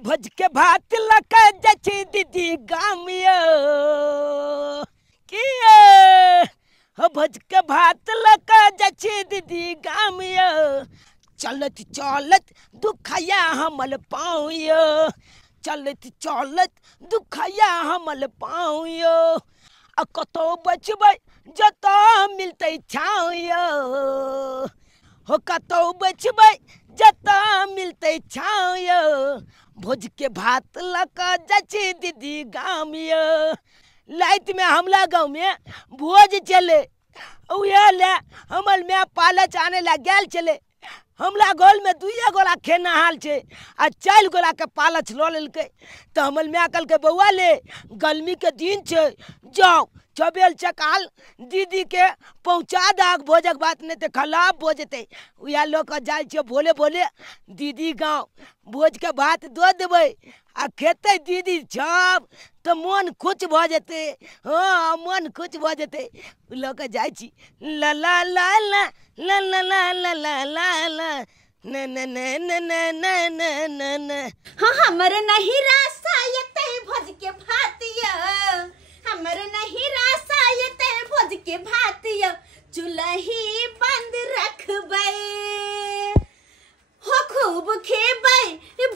भज के भात लका जची दीदी गामियो किए हो भज के भात लका जची दीदी गामियो चलत चलत दुखया हमल पाऊयो चलत चलत दुखया हमल पाऊयो आ कतो बचबै जता मिलतै छाऊयो हो कतो बचबै जता मिलते छायो भोज के भात लका जची दीदी गामियो लाइट में हमला गाँव में भोज चले ले हमल में पालच आने ला गैल चले हमला गोल में दुइया गोला खेना हाल छे आ 4 गोला के पालच लो लेलके तो हमल में कल के बउआ ले गर्मी के दिन छे जाओ चबेल चकाल दीदी के पहुँचा दाग भोजक बात नहीं तो खराब भोजते वह लोग जाए छे भोले भोले दीदी गाँव भोज के भात दो देवे आ खेते दीदी छब तो मन खुश भ जते हाँ मन खुश भ जते लोग जाए छी ला ला ला ला ला ला ला ला ला ला ला न न न न न न न न न हाँ हमर नहीं रास्ता येते भोज के भातिया हमर नहीं रास्ता येते भोज के भातिया चुलही बंद रखबै हो खूब खेबै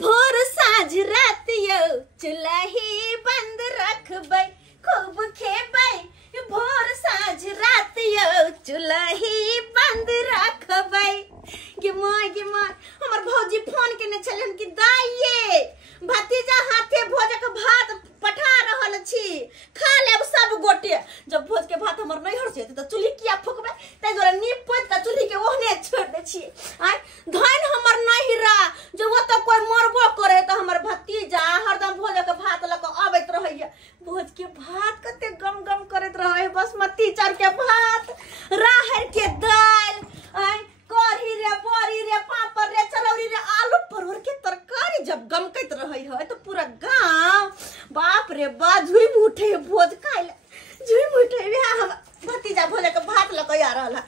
भोर साँझ रातियो चुलही बंद रखबै खूब खेबै भोर साँझ रातियो चुलही बंद रखबै गे माय हमर भौजी फोन केने छलन कि दाइये भतीजा हाथे भोजक भात पठा रहल छी खा लेब सब गोटे जब भोज के भात हमर नहीं हर से त चुल्ही किया फुकबे तै जोरा नीप पोत के चुल्ही के ओहने छोड़ दे छी आय धन हमर नहीं रा जो वो तो कोई मरबो करे त हमर भतीजा हरदम भोजक भात ल के आबैत रहैया भोज के भात कते गम गम करत रहै बासमती चाउर के भात राहर के दाल आय कढ़ी रे बड़ी रे पापड़ रे चरौरी रे आलू परवर के तरकारी जब गमकैत रहै है तो पूरा गांव बाप रे बा झुम उठे भोज खाइले झुम उठे हम भतीजा भोज के भात ल के आ रहला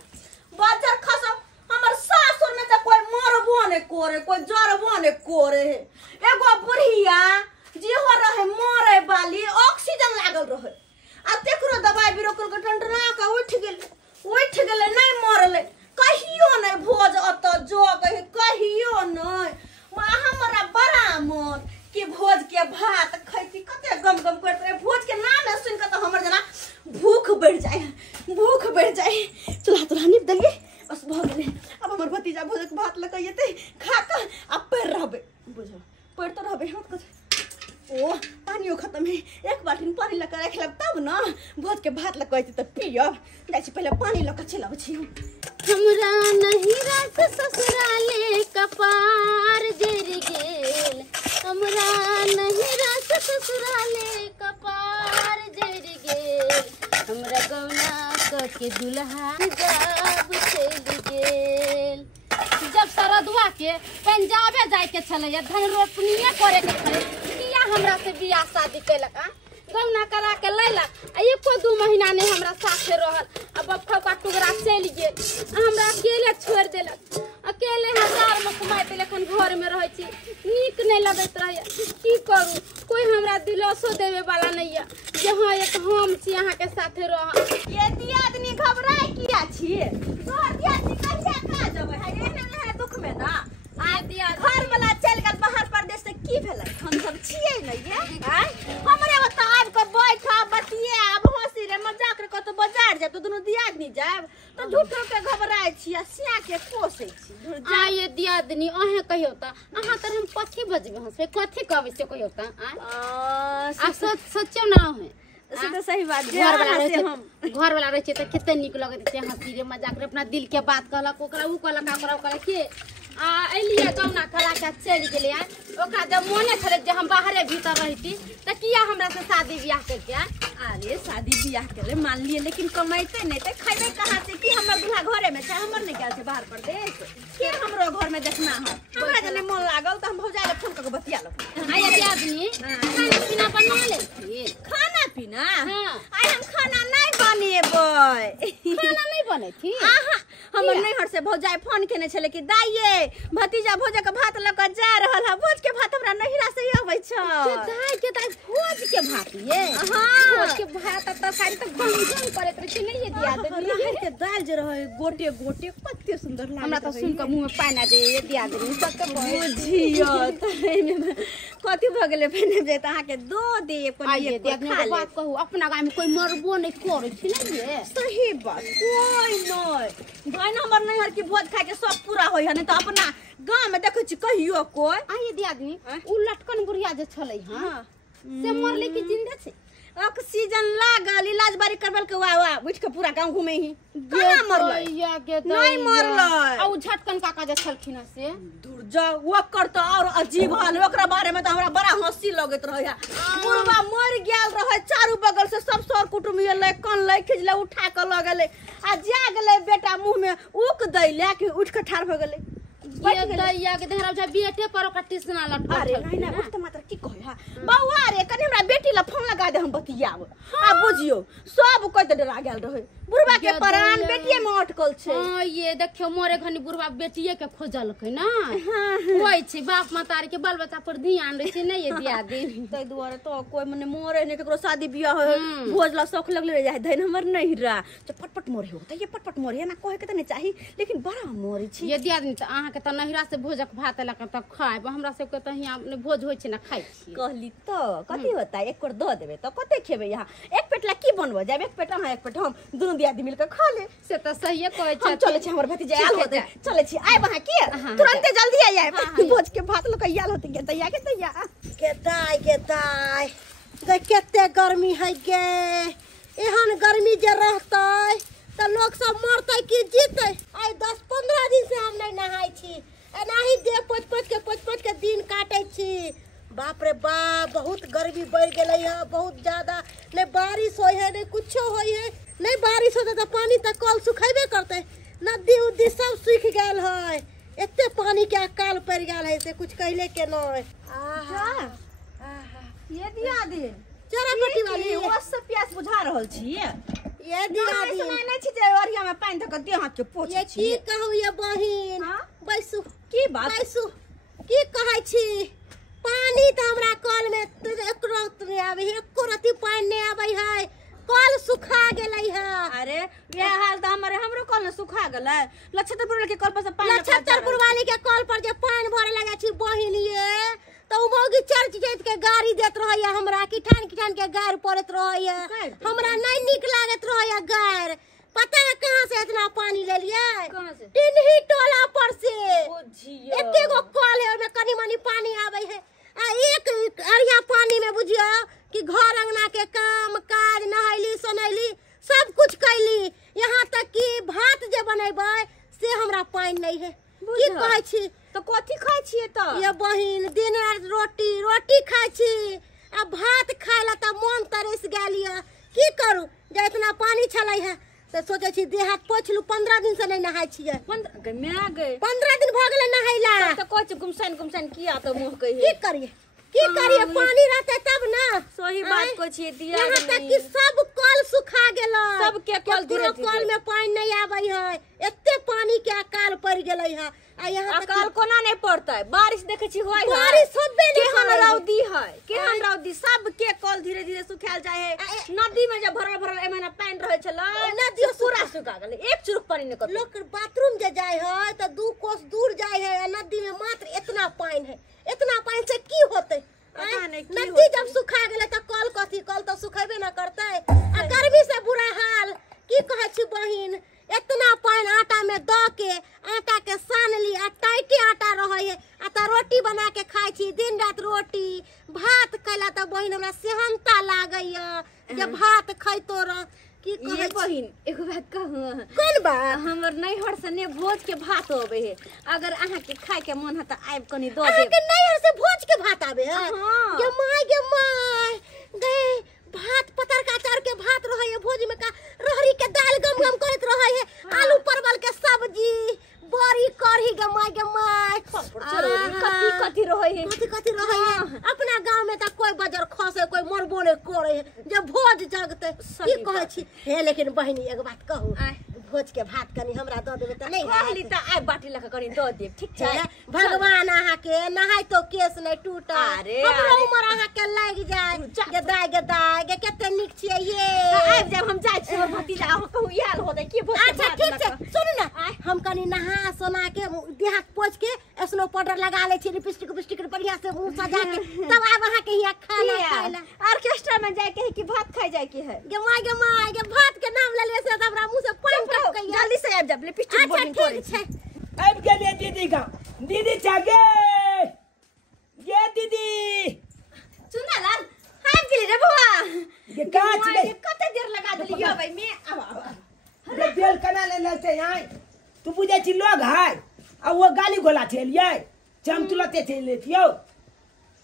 बाजार खसम हमर सासुर में त कोई मरबो ने करे कोई जरबो ने करे एगो बुढ़िया जे हो रहे मरे वाली ऑक्सीजन लागल रहे आ तेकरो दवाई बिरो के टंटना के उठ गेले नहीं मरले कहियो नहीं भोज अत जो कहियो नहीं हमरा बड़ा मन कि भोज के भात खैती कते गम गम करत रहे भोज के नाम सुन के तो हमर जना भूख बढ़ जाए चला तोरा निप दलिए बस भ गेले अब हमर भतीजा भोज के भात लके येते खा के अब पैर रहबे बुझो पैर तो रहबे हाथ के ओ पानियो खत्म है एक बाल्टी पानी लके रख लब तब ना भोज के भात लके त पियब जाय छी पहले पानी लके चलब छी हमरा नहीं रात ससुराले कपार गिर गेल हमरा नहीं रात ससुराले कपार गिर गेल हमरा गौना के दुल्हा जब चल गेल जब सरदुआ के पंजाबे जाय के छले धन रोपनिए करे के छले किया हमरा से बियाह शादी कैलक गौना करा के लैलक आ एको 2 महीना नहीं हमरा साथे रहल अब बफा का टुकड़ा चल गेल हमरा अकेले छोड़ देलक अकेले हजार में कमाते लेकिन घर में रह छी नीक नहीं लगत रहे की करू कोई हमरा दिलासो देवे वाला नहीं है जे हां एक हम छी अहाँ के साथे रह ये दियादनी घबराए किया छी तोहर दियादनी कहिया का जबै है एने दुख में ना आ दिया घर वाला चल गेल बाहर परदेश से की भेलै हम सब छियै न ये हमरे बता आब के बैठा बतिए अब हंसी रे मजाक रे कतो बाजार जाब तो दोनों दियादनी जाब तो झूठो के घबराए छी आ सिया के पोसे छी आ ये दियादनी अहे कहियो त अहाँ त हम कथि बजबे हंस कथि कहबै से कहियो त आ सोचो ना है से तो सही बात घर वाला रहे छै त कते निक लगत छै हंसी रे मजाक रे अपना दिल के बात कहलक ओकरा उ कहलक ओकरा के आ एलिए गौना करा के चल गेले ओकरा जब मोने छले जे हम बाहरे भीतर रहती त किया हमरा से शादी ब्याह करके अरे शादी ब्याह करे मान लिए लेकिन कमाइते नहीं ते खैबे कहां से कि हमर दूल्हा घरे में छै हमर नहीं गेल छै बाहर परदेश के हमरो घर में देखना है हमरा जने मन लागल त हम भौजा ले फोन करके बतिया लो आय आदमी खाना पीना बना ले खाना पीना हां आय हम खाना नहीं बने बनेबै खाना नहीं बने थी आहा हमर नैहर से भौजाई फोन केने छले कि दाइये भतीजा भौजा के भात ल क जा रहल है भोज के भात हमरा नैहरा से आबै छ दाई के दाई भोज के भात ये हां भोज के भात त सारी त गंजन करत रहे नहीं ये दिया दे नैहर के दाल जे रहे गोटे गोटे कते सुंदर लागे हमरा त सुन के मुंह में पानी आ जाए ये दिया दे सब बुझियो तने कथि भ गेले फेने जे त अहा के दो दे अपन एक खा ले बात कहू अपना गांव में कोई मरबो नहीं करे छी ना ये सही बात कोई नहीं भाई ना हमर नैहर की भोज खाए के सब पूरा होय है नहीं तो अपना गांव में देखै छी कहियो कोई आइए दिया आदमी उ लटकन बुढ़िया जे छलै हां से मरले की जिंदा छै ऑक्सीजन लागल इलाज बारी करबल के वाह वाह उठ के पूरा गांव घूमे ही कहां मरलै नहीं मरलै आ उ झटकन काका जे छलखिन से दूर जा ओकर त और अजीब हाल ओकरा बारे में त हमरा बड़ा हंसी लगत रहया बुढ़वा मर गेल रहे चारू बगल से सब सर कुटुम एलै कनलै खिजलै उठा के ल गेलै आ जा गेलै बेटा मुंह में उक दै कि उठ के ठाड़ भ गेलै ये दैया के देहरा जा बेटे पर ओकर टिसना लटकल अरे नहीं ना उठ मात्र की कहे हा बौआ रे कनी हमरा बेटी ला फोन लगा दे हम बतियाब आ बुझियो सब कोइ त डरा गेल रहे बुढ़वा के प्राण बेटिए में अटकल छै हां ये देखियो मोरे घनी बुढ़वा बेटिए के खोजलकै ना होय छै बाप मातार के बाल बच्चा पर ध्यान दै छै नहीं ये दिया दे तै दुआरे तो कोई मने मोरे ने केकरो शादी बियाह भोज ला शौक लगले रह जाय धैन हमर नहीं रा पटपट मोरे हो त ये पटपट मोरे ना कहे के त नहीं चाही लेकिन बड़ा मोरे छी ये दिया दिन त अहाँ के त नहिरा से भोजक भात लक त खाए हमरा सब के त हिया भोज होय छै ना खाइ छी कहली तो कथि होता एक कर द देबे त कते खेबे यहां एक पेट ला की बनबो जाब एक पेट हां एक पेट हम दोनों दियादी मिलके खा ले से त सही कहै छै चले छी हमर भतीजा आल होते चले छी आइ वहां की तुरंत जल्दी आ जाए भोज के भात लक आल होते के तैया के दाई केते गर्मी है गे एहन गर्मी जे रहतै त लोग सब मरतै कि जीतै आई 10-15 दिन से हम नहीं नहाई छी एनाही देह पोछ के दिन काटै छी बाप रे बाप बहुत गर्मी बढ़ गेलै है बहुत ज्यादा नहीं बारिश होय है नहीं कुछो होय है नहीं बारिश होता तो पानी तक कल सुखेबे करते नदी उदी सब सूख गेल है एते पानी के अकाल पड़ गेल है से कुछ कहले के नहीं ये दिया दे चरपटी वाली वो सब प्यास बुझा रहल छी ये दिया दे नहीं छी जे ओरिया में पानी धक दे हाथ के पोछ छी ये की कहू ये बहिन बैसु की बात बैसु की कहै छी पानी त हमरा कल में एक रत नहीं आवे एको रति पानी नहीं आवे है कल सुखा गेलै है अरे ये हाल त हमरो कल न सुखा गेलै लक्षत्रपुर के कल पर से पानी लक्षत्रपुर वाली के कल पर जे पानी भरे लगा छी बहिन ये तो मोगी चर्च के गाड़ी देत रहैया हमरा किठान के गाड़ पड़त रहैया हमरा नहीं निक लागत रहैया गाड़ पता है कहां से इतना पानी ले लिए कहां से टिनही टोला पर से बुझियो एके गो कल है ओमे कनी मनी पानी आवे है आ एक अरिया पानी में बुझियो कि घर अंगना के काम काज नहैली सोनैली सब कुछ कैली यहाँ तक कि भात जे बनेबै से हमरा पानी नहीं है की कहै छी तो कथि खाइ छी त ये बहिन दिन रात रोटी खाइ छी आ भात खाइला त मन तरस गेलिया की करू जे इतना पानी छलै है से सोचे छी देह हाथ पोछलू 15 दिन से नहीं नहाय छियै 15 दिन भ गेलै नहैला त कोच गुमसन किया त मुंह कहि की करिए पानी रहते तब ना सही बात को छी दिया यहाँ तक कि सब कल सुखा गेलै सब के कल में पानी नहीं आबै है एते पानी के अकाल पड़ गेलै है आ यहाँ अकाल कोना नहीं पड़तै बारिश देखे छी होय बारिश होबे नहीं केहन रौदी है केहन रौदी सब के कल धीरे धीरे सुखाल जाय है नदी में जे भरल एमना पानी रहे छलै नदी पूरा सुखा गेलै एक चुरुक पानी नहीं लोग बाथरूम जे जाय है त 2 कोस दूर जाय है नदी में मात्र इतना पानी है इतना पानी से की होते नदी जब सुखा गेले त कल कथी कल तो सुखेबे न करते आ गर्मी से बुरा हाल की कहै छी बहिन इतना पानी आटा में द के आटा के सान ली आ टाइटे आटा रहे है आ त रोटी बना के खाइ छी दिन रात रोटी भात खैला त बहिन हमरा सेहनता लागैया जे भात खैतो र की कहै बहिन एगो बात कहू कोन बात हमर नैहर से ने भोज के भात होबे है अगर अहाँ के खाए के मन है त आइब कनी द देब के नैहर से भोज के भात आबे है गे माय गे भात पतर का चार के भात रहे है भोज में का रहरी के दाल गम गम करत रहे है आलू परवल के सब्जी बड़ी कढ़ी गे माय कथी रहे है अपना गांव में त कोई बजर खसे कोई मरबो मोने करे जब भोज जगते की कहै छी हे लेकिन बहिनी एगो बात कहू भोज के भात कनी हमरा द देबे त नहीं कहली त आइ बाटी लक कनी द देब ठीक छै भगवान आहा के नहाय तो केस नहीं टूटा हमरा उमर आहा के लाग जाय गदाय के केते निक छियै ये आबि जाब हम जाय छी हमर भतीजा अहाँ कहू याल होतै की भोज अच्छा ठीक छै सुनू ना हम कनी नहा सोना के देह हाथ पोछ के स्नो पाउडर लगा ले छी लिपस्टिक बढ़िया से मुंह सजा के तब आब आहा के हिया खाना खाइला ऑर्केस्ट्रा में जाय के है कि भात खाइ जाय के है गे माय के भात के नाम ले ले से हमरा मुंह से पानी टपकैया जल्दी से आबि जाब लिपस्टिक बोलिंग करे छै आबि गेलिए दीदी का दीदी चागे ये दीदी सुना लाल आबि गेली रे बौआ ये कहाँ छियै कते देर लगा देली यो भाई मैं अब रे तेल कना ले लेते हैं तू बुझे छी लोग है आ वो गाली गोला थेलिए चमचुलते थे लेतियो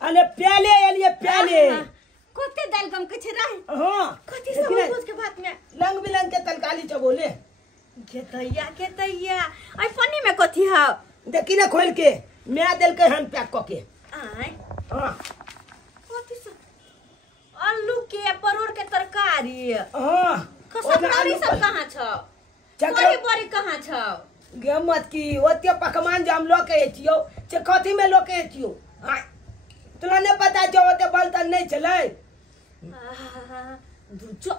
अरे प्याले एलिए प्याले कते दाल गम के छै रह हां कते सब भोज के भात में रंग बिरंग के तरकारी चबोले के तैया आई पन्नी में कथी है देखी ना खोल के मैं दिल के हन पैक क के आय हां कथी सब आलू के परोड़ के तरकारी हां कसमरी सब कहां छ चकरी बड़ी कहां छ गे मत की ओते पकवान जे हम लोग के एतियो से कथी में लोग के एतियो हां तोरा ने पता जो ओते बलतन नहीं चले दुचो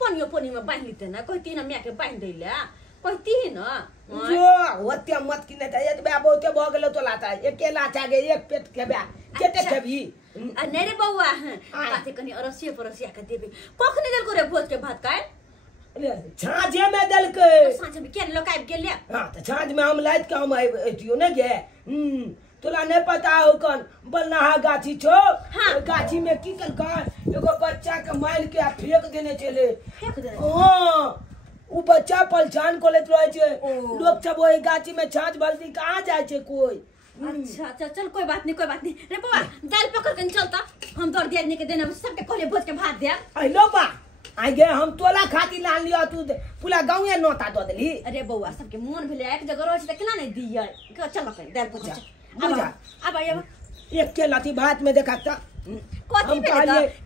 पनी में बांध लीते ना कहती ना मैं के बांध दैले कहती ही ना जो ओते मत की नहीं त बे बहुते भ गेलो तो लाता अकेला छागे एक पेट खेबा केते खेबी नहीं रे बउआ बाते कनी अरसिया के देबे कखनी देल करे भोज के भात काल छाजे में दल के साँझ में केन लोग आबि गेले हां त छाज में हम लाइत के हम एतियो ने गे तोला नहीं पता हो कन बलनाहा गाछी छो गाछी में की कल का एगो बच्चा के मार के फेंक देने चले फेंक दे हां उ बच्चा पहचान को लेत रहे छे लोग सब ओई गाछी में छाज बल्दी कहां जाय छे कोई अच्छा चल कोई बात नहीं रे बउआ दाल पकड़ के चलता हम दौड़ दिया के देना सबके कहले भोज के भात दे आइलो बा आई गे हम तोला खाती लान लियो तू पूरा गांवे नोता दो देली अरे बउआ सबके मन भेले एक जगह रह छ त केना नहीं दिय चल कहीं दाल पकड़ बुझा अब एक के लाठी भात में देखा त कथी पे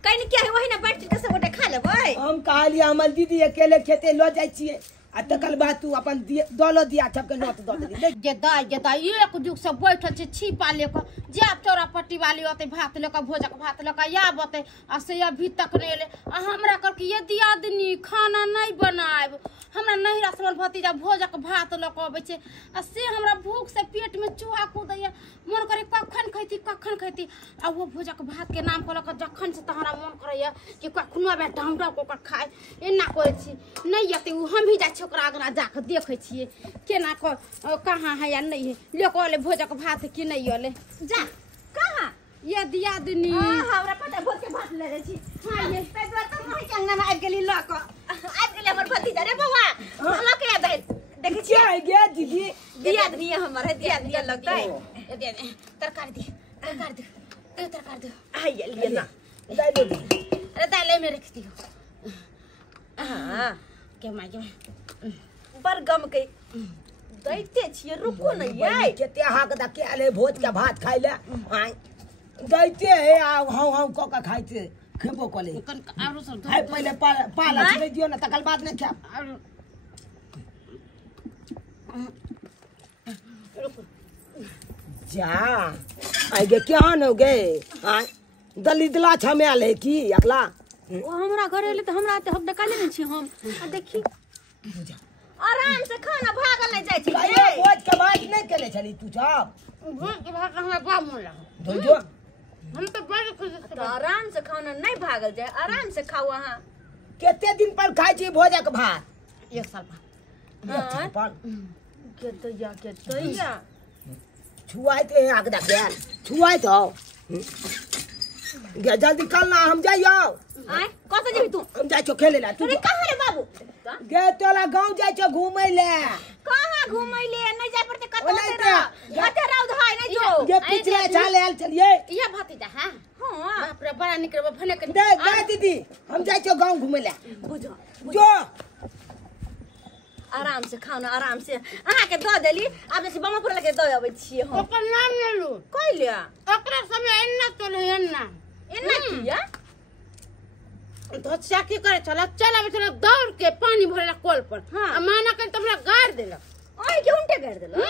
कहीं क्या है वही ना बैठ के सब गोटे खा लेबै हम कहलिए हमर दीदी अकेले खेते लो जाय छिए आ तकल बाद तू अपन दलो दिया सबके नोट दो देली गेदाई एक जुग से बैठल छै छिपा लेके जाब चौरा पट्टी वाली ओते भात लेके भोजक भात लेके आबते आ से अभी तक नहीं ले आ हमरा कर के ये दियादनी खाना नहीं बनाब हमरा नहिरा से भतीजा भोजक भात लेके आबै छै आ से हमरा भूख से पेट में चूहा कूदैया मन करे कखन खैती आ वो भोजक भात के नाम कहलक जखन से तहरा मन करैया कि कखनो में ढंगरा को खाए एना करै छी नहीं यते हम भी जा ओकरा आगना जाके देखे छिए केना कहाँ है या नहीं है लेके भोजक भात कि नहीं अले जा कहाँ ये दियादनी हमरा पता भोज के भात ले छी हां ये पे तो मोहि के अंगना आबि गेली ल क आबि गेली हमर भतीजा रे बउआ ल के आबै देखै छी आ गे दीदी दियादनी हमर है दियादनी लगतै दे तरकारी दे आइए लिए ना दाई दो अरे दाले में रख दियो हां के माय बरगम के दैते छिए रुको न याय केते हाक दा के आले भोज के भात खाइ ले आइ दैते है हम क के खाइते खेबो कले आरो सब हाय पहले पाला दे दियो ना तकल बाद ने खाब जा आई गे क्या न गे आइ दलिदला छमेल है की अगला ओ हमरा घर एले त हमरा त हक डकाले न छी हम आ देखी आराम से खाना भागल नहीं जाय छी ये भोज के भात नहीं केले छली तू सब भोज के भात हमरा बा मन लगा जो हम तो बड़ खुश तो आराम से खाना नहीं भागल जाए आराम से खाओ अहाँ केते दिन पर खाइ छी भोजक भात एक साल पर के तैया छुआई ते आग दा गेल छुआई तो गे जल्दी कल ना हम जाइयो आय कत जेबी तू हम जाय छो खेले ला तू अरे कहां रे बाबू गे तोला गांव जाय छो घूमै ले कहां घूमै ले नहीं जाय पड़ते कते राव धाय नहीं जो गे पिछले साल आयल चलिए ये भतीजा हां हां बाप रे बड़ा निकरे भने के दे दीदी हम जाय छो गांव घूमै ले बुझो जो आराम से खाओ ना आराम से अहाँ के दो देली अब से बमापुर लगे दो आबै छिए हम ओकर नाम ले लू कोई लिया ओकरा समय एन्ना चले एन्ना किया तो क्या की करे चला चल अभी चला दौड़ के पानी भरेला कल पर हाँ। माना कर तुमरा गाड़ देला ओए के उनटे कर देलो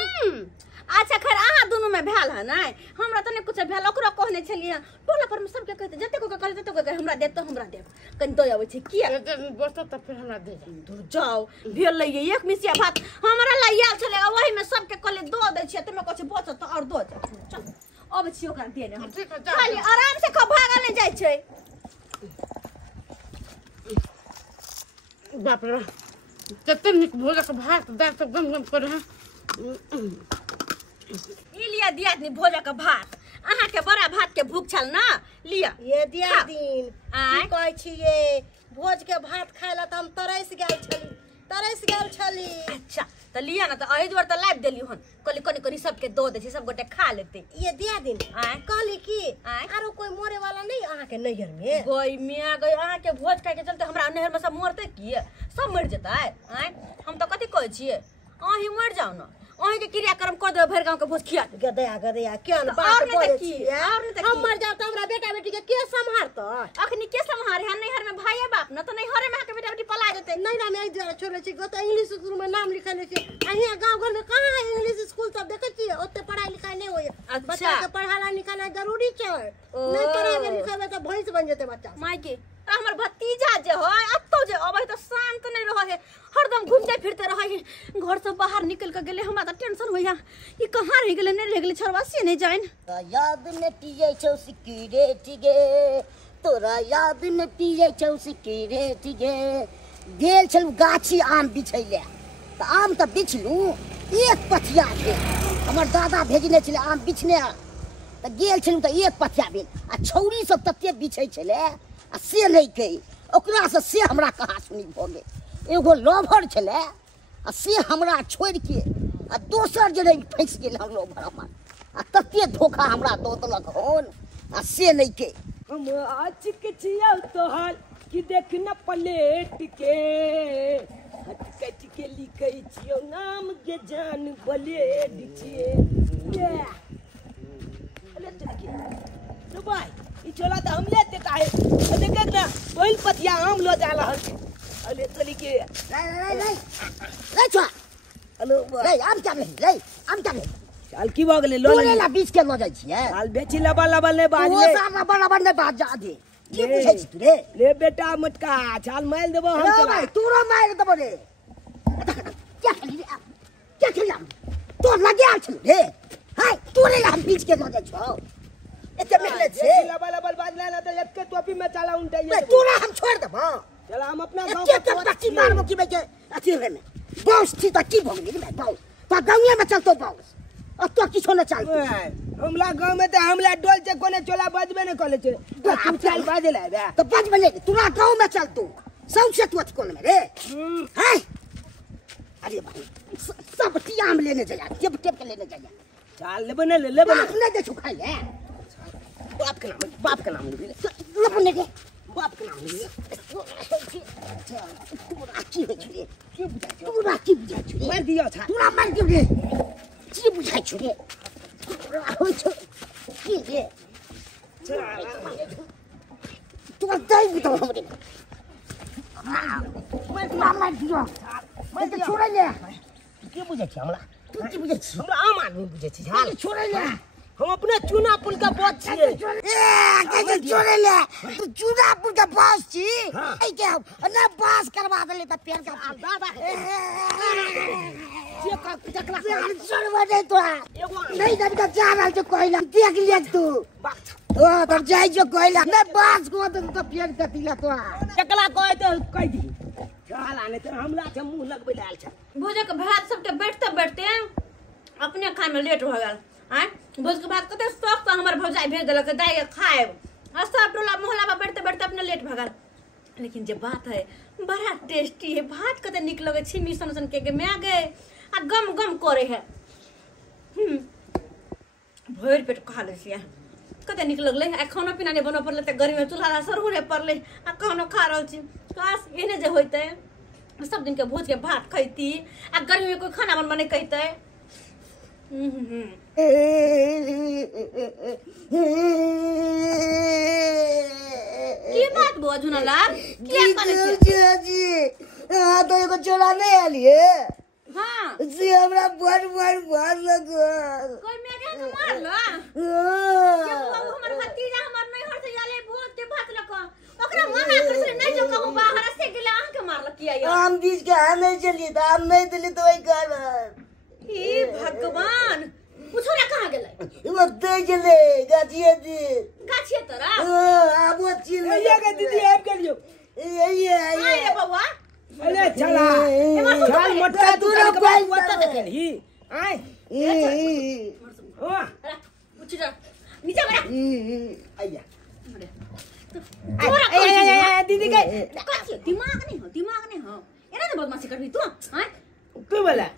अच्छा खैर अहाँ दोनों में भेल है ना हमरा तो नहीं कुछ भेल ओकरा कहने छलिए टोला पर में सबके कहते जते को कहते जते को हमरा दे तो हमरा दे कन तो आवे छै किया बस तो फिर हमरा दे दूर जाओ भेल लइए एक मिसिया भात हमरा लाइल छले वही में सबके कहले दो दे छिए तुम कहै बच तो और दो चल अब छी ओकरा दे ने ठीक है, जा। खाली आराम से खा भागा नहीं जाय छै बाप रे कते निक भोला के भात दाल सब गम गम करे हैं ई लिया दिया नि भोजा का भात अहाँ के बड़ा भात के भूख छल ना लिया ये दिया दिन आय। की कहै छिए भोज के भात खाय ला त हम तरस गेल छली अच्छा तो लिया ना तो अही दुआर तो लाइव देली हन कली कनी कनी सबके दो दे छी सब गोटे खा लेते ये दिया दिन आय। कहली की आय। आरो कोई मोरे वाला नहीं अहाँ के नैहर में गई मिया गई अहाँ के भोज खाए के चलते हमरा नहर में सब मरते की सब मर जता है हम तो कथी कहै छिए अही मर जाओ ना अही के क्रियाक्रम कर दे भर गांव के भोज खिया दे गदया क्या तो बात और नहीं बोले तो की, छिए और नहीं तो हम की। मर जाओ त हमरा बेटा बेटी के के संभारत अखनी के संहारे है नहर में भाई बाप ना तो नहर में के बेटा बेटी पला जेते नैरा में एक जगह छोड़े छी गत इंग्लिश स्कूल में नाम लिखले छी अहीं गांव घर में कहां है इंग्लिश स्कूल सब देखे छी ओते पढ़ाई लिखाई नहीं होय अच्छा। बच्चा के पढ़ाना लिखाना जरूरी छै नहीं पढ़ावे लिखावे त भैंस बन जेते बच्चा माई के हमर भतीजा जे है अत्तो जे अबै तो शांत नहीं रह है हरदम घूमते फिरते रह है घर से बाहर निकल के गेले हमरा त टेंशन होइया ई कहां रह गेले नहीं रह गेले छरवासी नहीं जाइन याद न पिए छौ सिगरेट गे तोरा याद न पिए छौ सिगरेट गे गेल छल गाछी आम बिछैले त आम त बिछलू एक पथिया के हमर दादा भेजने छले आम बिछने त गेल छलू त एक पथिया भेल आ छौरी सब तते बिछै छले आ से नहीं कही ओकरा से हमरा कहा सुनी भ गेल एगो लोभर छले आ से हमरा छोड़ के आ दोसर जगह फंस गेल हम लोभर हमर आ तते धोखा हमरा दो देलक हन आ से नहीं के हम आज के छिया तोहर कि देख न प्लेट के हट कट के लिखै छियो नाम के जान ब्लेड छिए अरे चल लो भाई ई छोला त हम लेते काहे अरे देख ना पहिल पतिया आम लो जा रहल छै अरे चली के रे छुआ हेलो रे आम क्या रे आम क्या चल की भ गेलै लो तोरे ला बीच के लो जाइ छिए काल बेची लबा लबा ले बाज वो ले सारा बड़ा बड़ा बात जा दे की पूछै छी तू रे ले बेटा मटका छाल माइल देबो हम रे चला भाई तू रो मार देबो रे क्या खेली तो लगे छ रे हाय तोरे ला हम बीच के लो जाइ छौ एते मेहनत से लबा लबा बाज लेना त एक के टोपी में चला उनटे रे तोरा हम छोड़ देबो चला हम अपना गांव एते के पट्टी मारबो की बेचे अथी रे में बॉस थी त की भ गेली रे बॉस त गांवे में चलतो बॉस अतो किछो न चलतो हमला गांव में त हमला डोल से कोने चोला बजबे न कले छे तू चल बाजे ले बे तो बज बजे तोरा गांव में चलतो सबसे तू अथी कोन में रे हाय अरे भाई सब टियाम लेने जाया टेप टेप के लेने जाया चल ले बने ले बने बाप ने दे छुखाई है बाप का नाम ले लपने के बाप का नाम ले तोरा की हो छुरे तोरा की बुझा छुरे मार दियो था तोरा मार दियो रे की बुझा छुरे तोरा हो छ की रे तोरा दई बितो हमरे मार दियो मैं तो छोड़ ले की बुझे छी हमरा तू की बुझे छी हमरा आम आदमी बुझे छी हाल छोड़ ले हम अपने चूना पुल का बोझ छिए के छोड़ ले तू चूनापुर के बॉस छी ए के ना पास करवा देले त पेड़ का दादा जे का टकला छोड़वा दे तो नहीं जब का चावल जो कोइला देख लिया तू ओ तब जाई जो कोइला ना बास को तो पेड़ का दिला तो टकला कह तो कह दी चल आने त हमला से मुंह लगबे लाल छ भोजे के भात सबटे बैठते बैठते अपने खाए में लेट हो गल हैं भोज के भात कते शौक से हमर भौजाई भेज देलक दाई के खाए सब टोला मोहल्ला में बैठते बैठते अपने लेट भगल लेकिन जे बात है बड़ा टेस्टी है भात कते निक लगे छी मिशन सन के में आ गए आ गम गम करे है भोर पेट खा ले छिए कते निक लगले आ खाना पीना नहीं बनो पड़ले त गर्मी में चूल्हा सरहु रे पड़ले आ खाना खा रहल छी काश एने जे होइते सब दिन के भोज के भात खैती आ गर्मी में कोई खाना बनवा नहीं कहते की बात बउआ झुनला क्या करे छे जी हां तो एगो चोला नहीं आलिए हां जी हमरा बड़ लगल कोई मेरे के मारलो ये बउआ हमर भतीजा हमर नहीं हर से आले बहुत के भात लक ओकरा मना कर से नहीं जो कहूं बाहर से गेला आं के मारल किया ये हम बीच के नहीं चली तो हम नहीं दिली तो वही कारण हे भगवान पूछो ना कहां गेलै वो दे चले गाछिए दी गाछिए तोरा अब वो चिल ये के दीदी ऐप करियो ये आए बउआ अरे चला चल मोटा तू का बात वत देखली आय ओ उठ जा नीचे बड़ा आया तोरा दीदी के दिमाग नहीं हो एना ने बदमाशी करबी तू हां तू बोला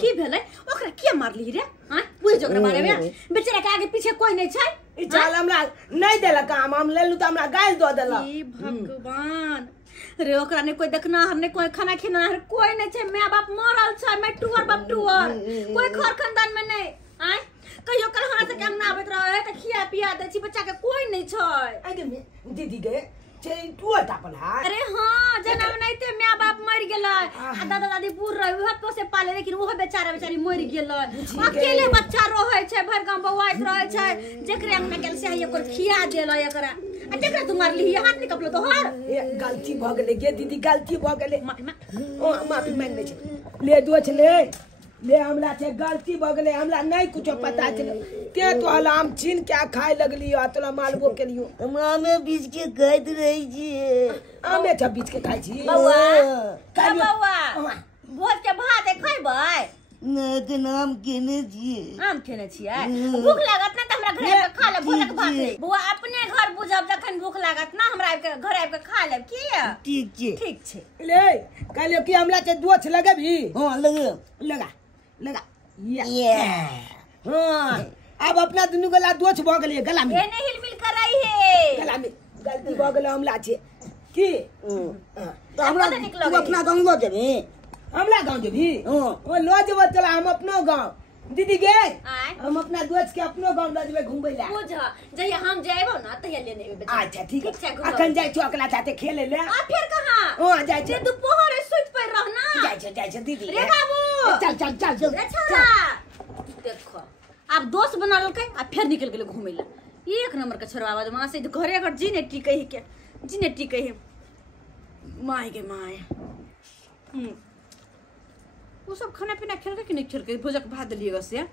की भेलै ओकरा के मारली रे हां बुझ जोकरा बारे में बेचारा के आगे पीछे कोई नहीं छै ई चाल हमरा नहीं देला काम हम लेलु त हमरा गाल दो देला हे भगवान रे ओकरा ने कोई देखना हर ने कोई खाना खिना हर कोई नहीं छै माय बाप मरल छै मैं टूअर बाप टूअर कोई घर खानदान में नहीं आय कहियो कल हाथ से काम ना आबत रहे त खिया पिया दे छी बच्चा के कोई नहीं छै आगे दीदी के छै टूअर तापल है अरे हां जनम नहीं ते माय बाप मर गेलै आ दादा दादी बूढ़ रहे उहे तो से पाले लेकिन वो बेचारा बेचारी मर गेलै अकेले बच्चा रहे छै भर गांव बौआइत रहे छै जेकरे अंगना गेल से एकर खिया देलै एकरा आ जेकरा तू मारली हाथ निकललो तोहर ए गलती भ गेलै गे दीदी गलती भ गेलै माफी ओ माफी मांग ले छै ले दो छै ले हमरा छै गलती भ गेलै हमरा नहीं कुछ पता चले ते तो हलाम छीन क्या खाए लगली आ तोला मालबो केलियो हम आमे बीच के गइत रही छी आमे छ बीच के खाइ छी बौआ कालियो बौआ भोज के भात खैबै न के नाम केने छी आम खेने छियै भूख लागत ना त हमरा घर आबि के खा ले भोज के भात बौआ अपने घर बुझब जखन भूख लागत ना हमरा आबि के घर आबि के खा लेब की ठीक छै ले कालियो की हमरा छै दोछ लगेबी हां लगा ये हां अब अपना दुनू गला दोछ भ गेलै गला में एने हिलमिल करई हे गला में गलती भ गेलै हमला छै की तो हमरा तू अपना गांव लो जेबी हमला गांव जेबी ओ लो जेबो चला हम अपनो गांव दीदी गे हम अपना दोस्त के अपनो गांव ल जेबे घुमबै ला बुझ जहिया हम जेबो ना तहिया लेने एबे अच्छा ठीक है अखन जाय छी अकला साथे खेले ले आ फिर कहां ओ जाय छी जे दोपहर सुत पर रहना जाय छी दीदी रे बाबू चल अच्छा देखो अब दोस्त बना ललकै आ फिर निकल गेलै घुमै ला एक नंबर के छोरवा बदमाश से घरे घर जी ने टिकै है माय गे माय वो सब खाना पीना खेलकै कि नहीं खेलकै भोजक भात दिलिएगा से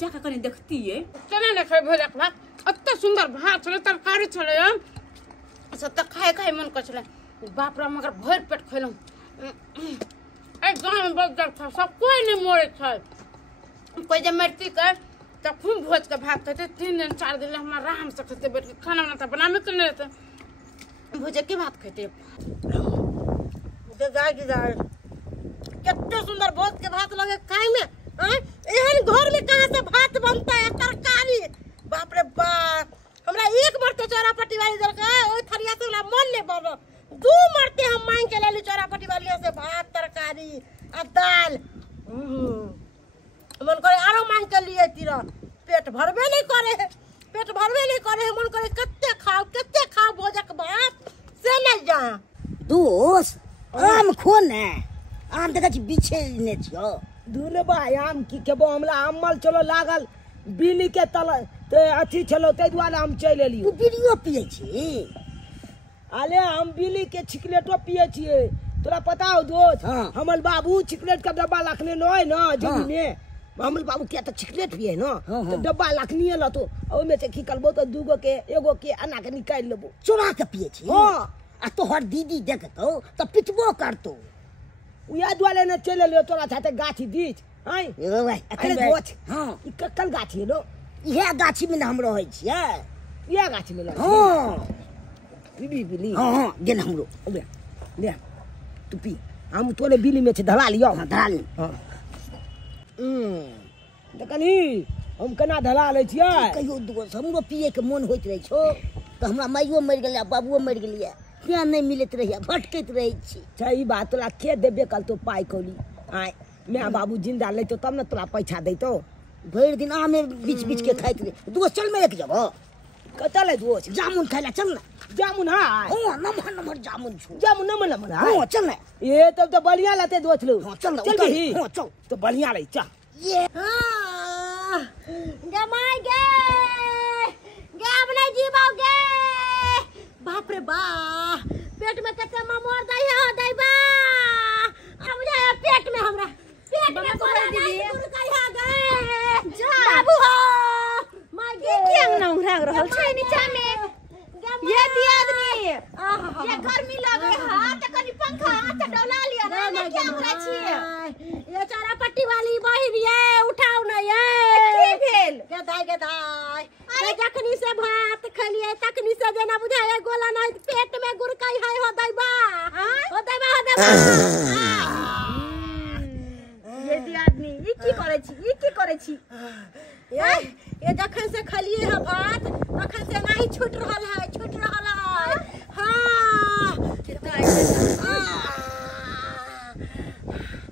जाके कनी देखती है केना ने खाइ भोजक भात अत्ते सुंदर भात छले तरकारी छले सब त खाए मन कर छले बाप रे मगर भर पेट खैलौ ए गांव में बजर था सब कोई नहीं मोरे छै कोई जे मरती कर त खूब भोज के भात खाते 3 दिन 4 दिन हम आराम से खाते बैठ के खाना ना था बनावे के नहीं रहते भोज के भात खाते जाए कितने सुंदर भोज के भात लगे खाए में एहन घर में कहां से भात बनता है तरकारी बाप रे बाप हमरा एक बार तो चौरापट्टी वाली दरका ओइ थरिया से मन ले बन दू मरते हम मांग के लेली चौरापट्टी वाली से भात तरकारी आ दाल मन करे आरो मांग के लिए तीरा पेट भरबे नहीं करे मन करे कत्ते खाओ भोजक भात से नहीं जा दोस्त आम खो ने आम देखै छी बिछे ने छियो दूर भाई आम की केबो हमरा अम्मल चलो लागल बिली के तल ते अथी चलो तै दुआरे हम चल एलियो तू बीड़ियो पियै छी आले हम बिली के चिकलेटो पिए छिए तोरा पता हो दोस्त हमर बाबू चिकलेट का डब्बा रखने न है ना जेबी में हमर बाबू के त चिकलेट पिए न तो डब्बा रखनिए ल तो ओइ में से की करबो तो दूगो के एगो के आना के निकाल लेबो चोरा के पियै छी हां आ तोहर दीदी देखतो त पिटबो करतो उया दुआरे न चल एलियो तोरा साथे गाछी दीच हाय ए भाई अरे दोस्त हां ई कक्कल गाछी है नो इहे गाछी में हम रहै छियै इहे गाछी में हां बिली हां गेन हमरो ले तू पी हम तोरे बिली में से धरा लियो धरा ली हां देखनी हम केना धरा ले छियै कहियो दोस्त हमरो पिए के मन होइत रहै छो त हमरा माइयो मर गेलै बाबुओ मर गेलियै क्या नहीं मिलत रहिया भटकैत रहै छी सही बात तोरा के देबे कल तो पाई कौली आय मैं बाबू जिंदा लेतो तब न तोरा पैसा देतो भरि दिन आमे बीच के खाइत रहे दोस्त चल में लेके जाबो कता ले दोस्त जामुन खाइला चल ना जामुन हाय हो नमहर नमहर जामुन छु जामुन नमन हाय हो चल ना ये तब तो बढ़िया लाते दोस्त लोग हो चल ना चल बही हो चल तो बढ़िया ले चल ये जमाई गे अपने जीवोगे बाप रे बा पेट में कितने ममोर दई है दई बा अब मुझे पेट में हमरा पेट में कोई दीदी कहीं आ गए बाबू हो माय गे केंग ना उंघराग रहल छै नीचा में ये दियादनी ये गर्मी लगे हां त कनी पंखा त डोला लिया ना क्या हमरा छी ये चारा पट्टी वाली बहिन ये उठाओ ना ये की भेल के दाई अरे जखनी से भात खलिए तखनी से जेना बुझाए गोला नहीं पेट में गुरकाई है हो दैबा ये दियादनी ई की करे छी ये जखन से खलिए है भात तखन से नहीं छूट रहल है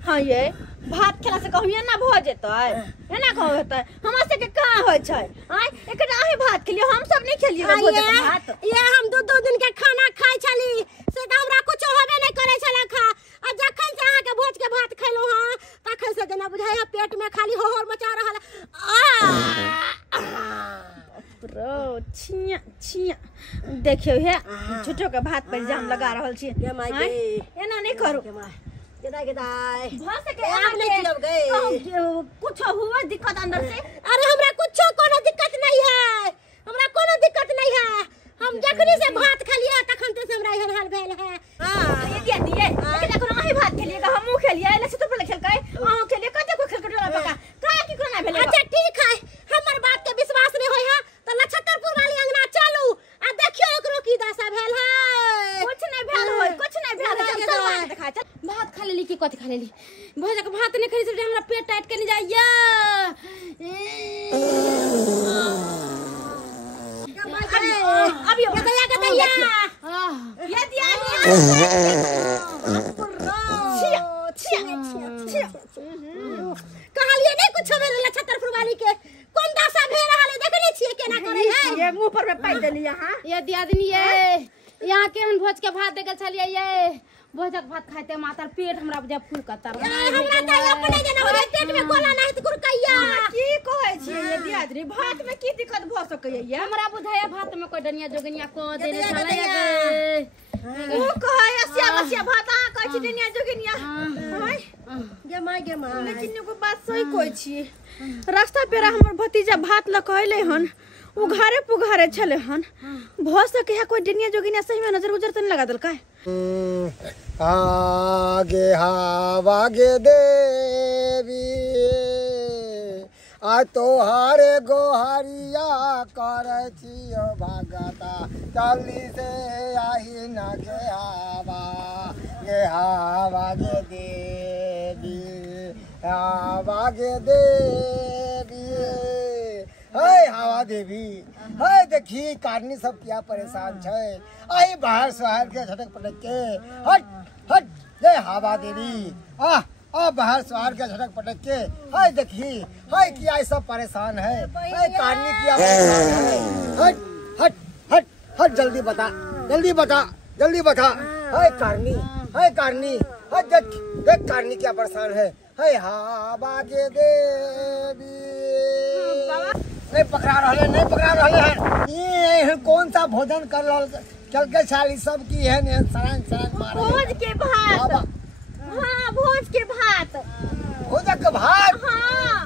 हां ये भात खेला से कहिया ना भ जेतै एना कहो हेतै हमरा से के कहां होय छै आय एकटा आही भात खेलियो हम सब नहीं खेलियो भोज के भात ये हम दो दिन के खाना खाई छली से हमरा कुछ होबे नहीं करे छला खा आ जखन से आके भोज के भात खैलो हां तखन से जना बुझाया पेट में खाली होहर मचा रहल रो छिया देखियो हे झूठो के भात पर जाम लगा रहल छी एना नहीं करू गदाई भ सके आप नहीं चिलब गए कुछ हुआ दिक्कत अंदर से अरे हमरा कुछ कोनो दिक्कत नहीं है हमरा कोनो दिक्कत नहीं है हम जखनी से भात खलिए तखन से हमरा हर हाल भेल है ये दिया दिए लेकिन कोनो आही भात खेलिएगा हमहू खेलिए ले से तो पहले खेलकै अहाँ खेलिए कते को खेलकै डोला पका का की कोनो ना भेले अच्छा ठीक है हमर बात के विश्वास नहीं होय है तो नक्षत्रपुर वाली अंगना चलू आ देखियो एकरो की दशा भेल है कुछ नहीं भेल होय कुछ नहीं भेल चल सब भात दिखा चल भात खा लेली की कथी खा लेली भोज के भात नहीं खरी से हमरा पेट टाइट के नहीं जाइया अब ये गदैया ये दिया कहलिए नहीं कुछ भेल नक्षत्रपुर वाली के कोन दशा भेल रहले देखने छिए केना करे है ये मुंह पर में पाई देली हां ये दियादनी ये यहाँ के हम भोज के भात देखे छलिए ये भोजक भात खाते मातर पेट हमरा बुझा फूल कतर हमरा त अपने जना बुझा पेट में गोला नहीं त गुरकैया की कहै छी ये दियादनी भात में की दिक्कत भ सकै ये हमरा बुझाया भात में कोई डनिया जोगनिया को देने छला ये ओ कहै असिया भात आ कहै छी डनिया जोगनिया हाय गे मां लेकिन एगो बात सही कहै छी रास्ता पेरा हमर भतीजा भात ल कहले हन उघारे पुघारे छले हन भ सके है कोई डनिया जोगनिया सही में नजर गुजर त नहीं लगा दल का आगे हावागे देवी आ तोहारे गोहरिया करे छियो भगता जल्दी से आही न गे हावा गे देवी हावा गे देवी है हवा देवी है देखी कारनी सब क्या परेशान छे आई बाहर शहर के झटक पटक के हट हट जय हवा देवी आ बाहर शहर के झटक पटक के है देखी है क्या सब परेशान है कारनी क्या परेशान है हट हट हट हट जल्दी बता जल्दी बता है कारनी है देख कारनी क्या परेशान है हवा के देवी नहीं पकड़ा रहे हैं ये कौन सा भोजन कर चल के साली सब की है ने सरंग मारे भोज के भात हां भोज के भात हां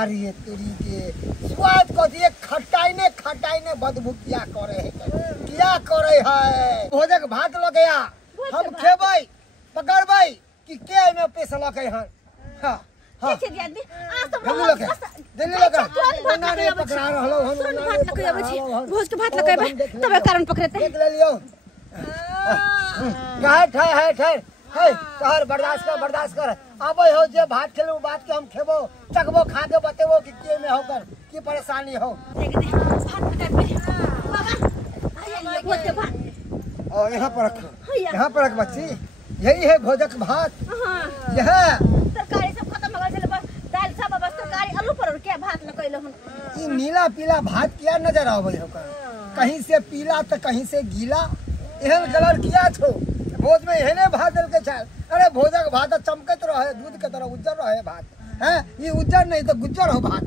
अरे तेरी के स्वाद को दिए खटाई ने बदबू क्या करे है भोज के भात ल गया हम खेबै पकड़बै कि के में पैसा ल गए हैं हां ठीक है दियादनी आज तो दिल्ली लगा ना रे पकड़ा रहलो हम भात लकैबे छी भोज के भात लकैबे तबे कारण पकड़ते देख ले लियो ठहर कहर बर्दाश्त कर आबै हो जे भात खेलू बात के हम खेबो चखबो खा के बतेबो कि के में होकर की परेशानी हो देख दे भात लकैबे बाबा आइए भोज के भात और यहाँ पर रख बच्ची यही है भोजक भात हां यह तरकारी सब खत्म हो गइल दाल सब बस तरकारी आलू पर के भात लकैलो हन ई नीला पीला भात क्या नजर आबै होकर कहीं से पीला तो कहीं से गीला एहन कलर किया छो भोज में एहने भात दल के चाल अरे भोजक भात चमकत रहे दूध के तरह उज्जर रहे भात हैं ये उज्जर नहीं तो गुज्जर हो भात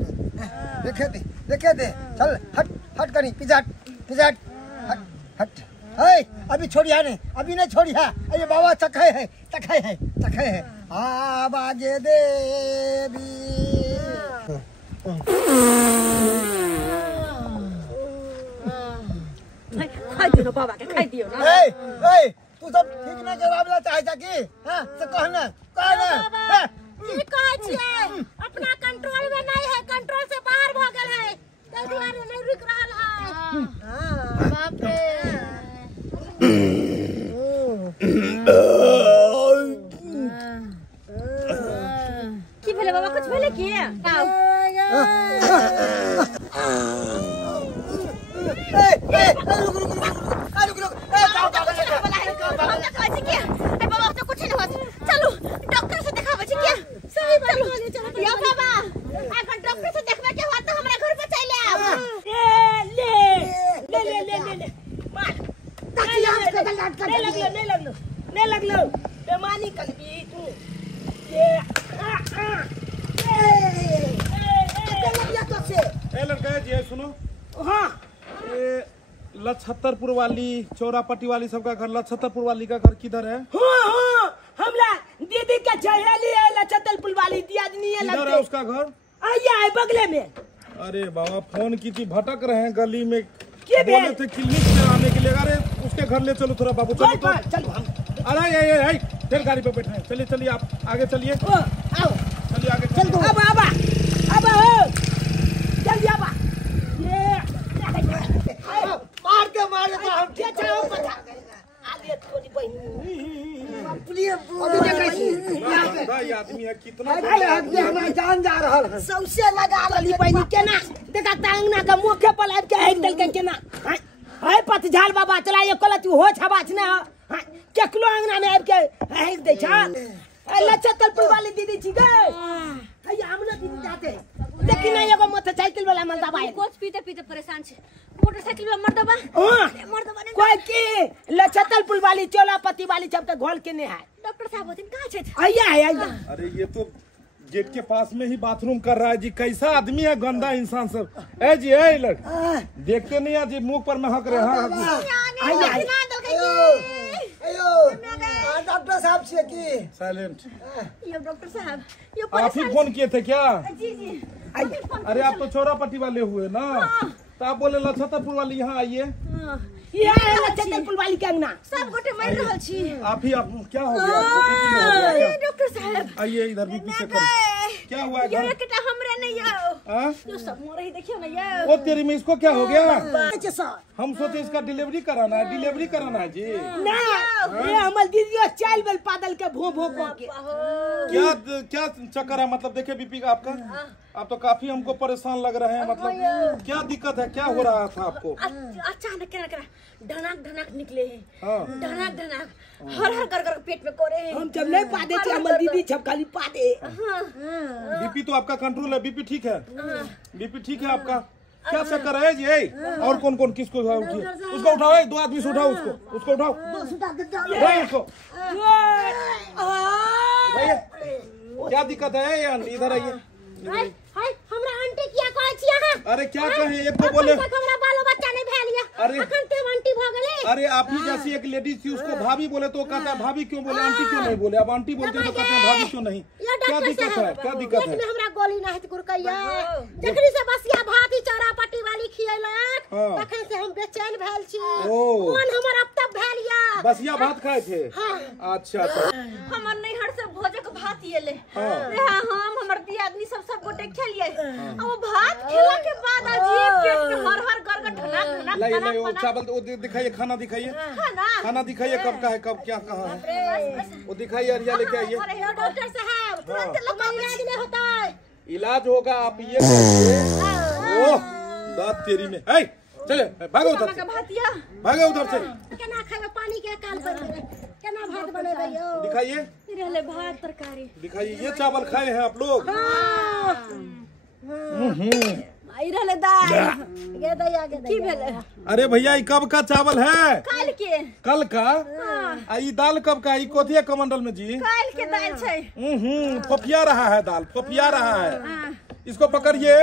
देखे दे चल हट हट करी पिजाट हट हट है अभी छोड़िया नहीं अभी नहीं छोड़िया अरे बाबा चखे है आवागे देवी खाई दियो बाबा के खाई दियो ना ए तू सब ठीक ना जवाब ला चाहे की हां से कहना की कहै छियै अपना कंट्रोल में नहीं है कंट्रोल से बाहर भ गेल है तै दुआरे नहीं रुक रहल है हां बाप रे की भेले बाबा कुछ भेले की चलो डॉक्टर से दिखावे छी क्या सही बात यो बाबा अखन डॉक्टर से देखबे के होत हमरा घर पे चले आब ले मार नहीं लगलो बेमानी कलबी तू ए लड़का जी सुनो हाँ ये लछत्तरपुर वाली चौरापट्टी वाली सबका घर लछत्तरपुर वाली का घर किधर है? हाँ हमला दीदी के चहेली है लछत्तरपुर वाली दियादनी है किधर है उसका घर? आया है बगले में। अरे बाबा फोन की थी भटक रहे हैं गली में बोले थे क्लिनिक से आने के लिए अरे उसके घर ले चलो थोड़ा बाबू चलो तो चलो हम अरे फिर गाड़ी पे बैठे हैं चलिए आप आगे चलिए आओ चलिए आगे चल दो अब जल्दी आबा ये मार के हम क्या चाहो पता आगे थोड़ी बहन प्लीज आदमी है कितना हमारा जान जा रहा है सबसे लगा रही बहनी केना देखा टांगना का मुखे पर लाद के हेक दल के केना है पतझाल बाबा चला ये कल तू हो छबाच ना के किलो अंगना में आब के हेक दे छा लछत्तरपुर वाली दीदी छी गए है हमने दीदी जाते लेकिन ना एगो मोटरसाइकिल वाला मर्दबा है कोच पीते पीते परेशान छे मोटरसाइकिल वाला मर्दबा ने कोई की लछत्तरपुर वाली चौलापति वाली सबके घोल के नहीं है डॉक्टर साहब होतिन कहां छे आइया अरे ये तो गेट के पास में ही बाथरूम कर रहा है जी कैसा आदमी है गंदा इंसान सब ए जी ए लड़ देखते नहीं है जी मुंह पर महक रहे हैं डॉक्टर साहब से की साइलेंट ये डॉक्टर साहब ये आप ही फोन किए थे क्या? जी अरे आप तो चौरापट्टी वाले हुए ना तो आप बोले लछत्तरपुर वाली यहाँ आइए ये लछत्तरपुर वाली के अंगना सब गोटे मार रहल छी आप क्या हो गया आपको बीपी में हो गया क्या? डॉक्टर साहब आइए इधर बीपी चेक करो क्या हुआ है ये घर? केटा हमरे नहीं आओ हाँ? यो सब मोर ही देखियो ना ये वो तेरी में इसको क्या हो गया? अच्छा सर हम सोचे इसका डिलीवरी कराना है जी ना ये हमर दीदियो चल बेल पादल के भो भो के क्या चक्कर है मतलब देखे बीपी का आपका आप तो काफी हमको परेशान लग रहे हैं मतलब क्या दिक्कत है क्या हो रहा था आपको? अचानक क्या ढनाक निकले हैं हाँ ढनाक हर कर पेट में कोरे हैं हम जब नहीं पादे थे हमर दीदी छप खाली पादे बीपी तो आपका कंट्रोल है बीपी ठीक है आपका क्या चक्कर है जी और कौन किसको उठिए उसको उठाओ दो आदमी से उठाओ उसको उठाओ उसको क्या दिक्कत है इधर आइए हाय हमरा आंटी किया कहै छी अहाँ अरे क्या कहे एक तो बोले हमरा बालो बच्चा नहीं भेलिया अरे अखन ते आंटी भ गेले अरे आप ही जैसी एक लेडीज थी उसको भाभी बोले तो कहता है भाभी क्यों बोले आंटी क्यों नहीं बोले अब आंटी बोलते तो कहते हैं भाभी क्यों नहीं क्या दिक्कत है हमरा गोली नहीं त गुरकैया जकरी से बसिया भाती चौरापट्टी वाली खियलक तखन से हम बेचैन भेल छी मन हमर अब तक भेलिया बसिया भात खाए थे अच्छा हमर नैहर से भोजक भात येले हम हमर दियादनी सब गोटे खेलिए अब भात खेला के बाद अजीब पेट में हर ढनाक चावल दिखाइए खाना दिखाइए खाना दिखाइए कब का है कब क्या कहा है वो दिखाइए अरिया लेके आइए डॉक्टर साहब तुरंत इलाज नहीं होता है इलाज होगा आप ये ओह दांत तेरी में है चले भागो उधर से केना खावे पानी के काल पर केना भात बनेबै यो दिखाइए रहले भात तरकारी दिखाइए ये चावल खाए हैं आप लोग आई रहले दाल गे दैया की भेले? अरे भैया ये कब का चावल है? काल के। कल का? ये दाल कब का? ये कोथिया कमंडल में जी काल के दाल छै। फोफिया रहा है दाल, फोफिया रहा है। इसको पकड़िए,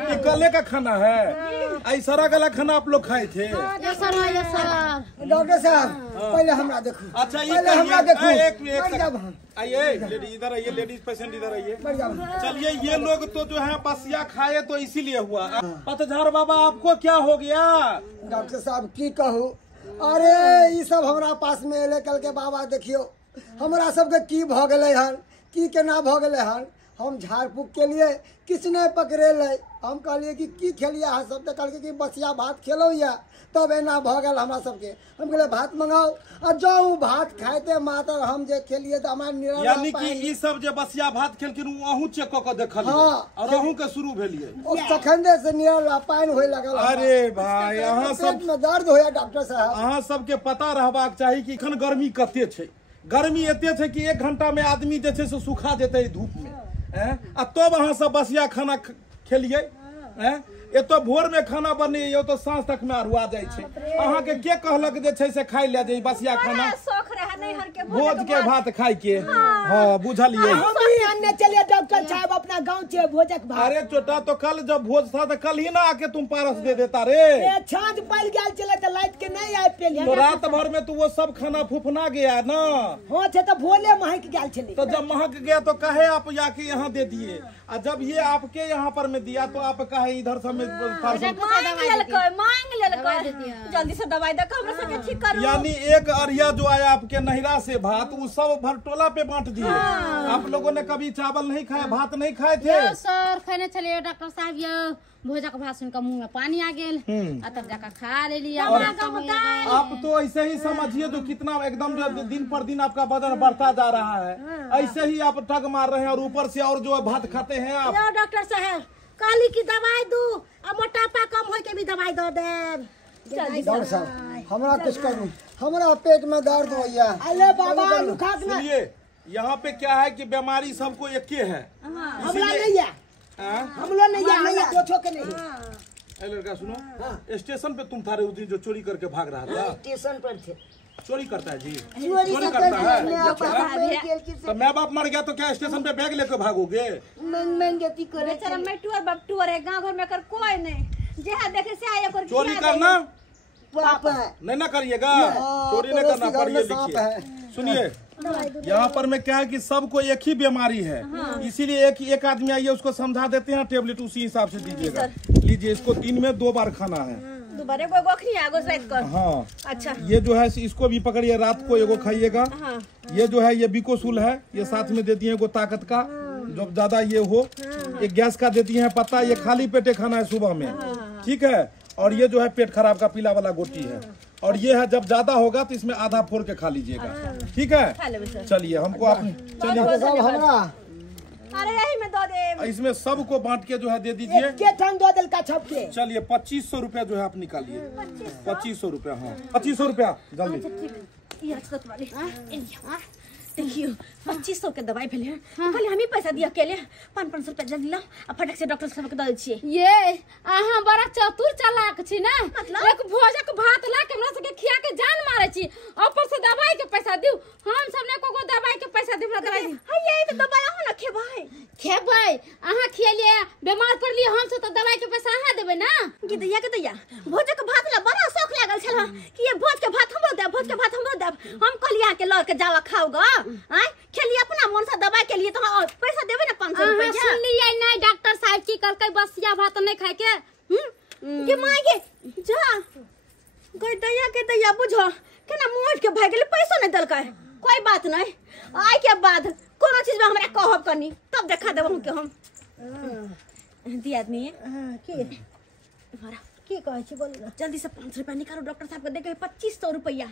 ये कले का खाना है। ऐसा गला खाना आप लोग खाए थे? डॉक्टर साहब पहले हमरा देखो। अच्छा ये पहले हमरा देखो। एक आइए इधर आइए, लेडीज पेशेंट इधर आइए। चलिए ये लोग तो जो है बसिया खाए तो इसीलिए हुआ। पतझड़ बाबा आपको क्या हो गया? डॉक्टर साहब की कहूँ, अरे ये सब हमरा पास में एले कल के बाबा देखियो हमरा सबके की भ गए हन, की केना भ गए हन। हम झाड़ फूक के लिए किसने पकड़े ले, हम कहलिए कि खेलिया है सब, तो कहल कि बसिया भात खेलो या तब एना भ गल हमरा सबके। हम कहले भात मंगाओ और जाऊ भात खाते मात्र हम जे खेलिए तो हमारे निरल। यानी कि ई सब जे बसिया भात खेलकिन अहू चेक क के देखल। हाँ। और अहू के शुरू भेलिए और तखने से निरल पानी होय लगल। अरे भाई अहाँ सब पेट में दर्द होया डॉक्टर साहब। अहाँ सबके पता रहबाक चाही कि एखन गर्मी कते छै। गर्मी एते छै कि 1 घंटा में आदमी जे छै से सुखा जेतै धूप में। आ तब अहाँ सब बसिया खाना खेलिए। ये तो भोर में खाना बने ये तो सांझ तक में अरुआ जाय छै। अहाँ के कहलक जे छै से खाइ ले जे बसिया खाना शौक रहे नैहर के भोज के भात खाइ के। हां बुझलिए। हम भी अन्य चले डॉक्टर साहब अपना गांव से भोजक भात। अरे छोटा तो कल जब भोज था तो कल ही ना आके तुम पारस दे देता रे। ए छांद पड़ गया चले तो लाइट के नहीं आए पेलिए। तो रात भर में तो वो सब खाना फुफना गया ना। हां छे तो भोले महक गया चले। तो जब महक गया तो कहे आप जाके यहाँ दे दिए, और जब ये आपके यहाँ पर में दिया तो आप कहे इधर सब में मांग लेलकै जल्दी से दवाई दे के हमरा सबके ठीक करू। यानी एक अरिया जो आया आपके नहिरा से भात वो सब भरटोला पे बांट दिए। आप लोगों ने कभी चावल नहीं खाया, भात नहीं खाए थे? सर खाने चले डॉक्टर साहब ये भोजक भात सुन के मुंह में पानी आ गेल। तब जाकर खा ले लिया। आप तो ऐसे ही समझिए जो कितना एकदम जो दिन पर दिन आपका वजन बढ़ता जा रहा है, ऐसे ही आप ठग मार रहे हैं। और ऊपर से और जो भात खाते हैं आप। डॉक्टर साहब काली की दवाई दू और मोटापा कम होय के भी दवाई दो दे। डॉक्टर साहब हमरा कुछ करू, हमरा पेट में दर्द होया। अरे बाबा लुखात ना। सुनिए यहाँ पे क्या है कि बीमारी सबको एक ही है। हमला नहीं है, हमला नहीं है, नहीं है दो के नहीं। लड़का सुनो, स्टेशन पे तुम थारे उस दिन जो चोरी करके भाग रहा था। स्टेशन पर थे। चोरी करता है जी? चोरी करता है। तो माँ बाप मर गया तो क्या स्टेशन पे बैग लेकर भागोगे? मंगती करे बेचारा मैटुअर बपटुअर है, गांव घर में कर कोई नहीं जहाँ देखे से आया कर चोरी करना पापा नहीं ना करिएगा। चोरी नहीं करना, पढ़िए लिखिए। सुनिए यहाँ पर में क्या है कि सबको एक ही बीमारी है। इसीलिए एक आदमी आइए उसको समझा देते हैं, टेबलेट उसी हिसाब से दीजिएगा। लीजिए इसको दिन में 2 बार खाना है। दोबारा कोई गोखनी आगो रात को। हाँ अच्छा ये जो है इसको भी पकड़िए, रात को एगो खाइएगा। ये जो है ये बिकोसूल है, ये साथ में देती है एगो ताकत का जो ज्यादा ये हो। एक गैस का देती है पत्ता, ये खाली पेटे खाना है सुबह में, ठीक है। और ये जो है पेट खराब का पीला वाला गोटी है। और ये है जब ज्यादा होगा तो इसमें आधा फोड़ के खा लीजिएगा, ठीक है। चलिए हमको आप चलिए अरे यही में दो दे। इसमें सबको बांट के जो है दे दीजिए। के ठंड दो दिल का छप के। चलिए 2500 रुपया जो है आप निकालिए। 2500 रुपया। हाँ 2500 रुपया जल्दी। देखियो 2500 के दवाई भेले पहले हम ही पैसा दिया के लिए 500 रुपया जल्दी ला और फटक से डॉक्टर साहब के दे छिए। ये अहाँ बड़ा चतुर चालाक छी ना। एक भोजक भात ला के हमरा सबके खिया के जान मारे छी, ऊपर से दवाई के पैसा दिउ। हम सब ने को दवाई के पैसा दिउ। दवाई हां यही तो दवाई हो ना खेबै अहाँ खियलिए बीमार पड़लिए, हम से तो दवाई के पैसा अहाँ देबै ना। के दैया भोजक भात ला बड़ा शौक लागल छला कि ये भोज के भात हमरो दे, भोज के भात हमरो दे। हम कहलिया के लड़ के जावा खाओगा आय खेलिए अपना मन से दवाई के लिए तो पैसा देबे ना 500 रुपया। सुनलिए नहीं डॉक्टर साहब की कहलकै बसिया भात नहीं खाए के। के मांगे जा गई दैया बुझो केना मोट के भाग गेल, पैसा नहीं दलकै। कोई बात नहीं, आय के बाद कोनो चीज में हमरा कहब कनी तब देखा देबहु के हम दिया आदमी के की कहै छी बोल ना। जल्दी से 500 रुपया निकालो, डॉक्टर साहब के देके 2500 रुपया।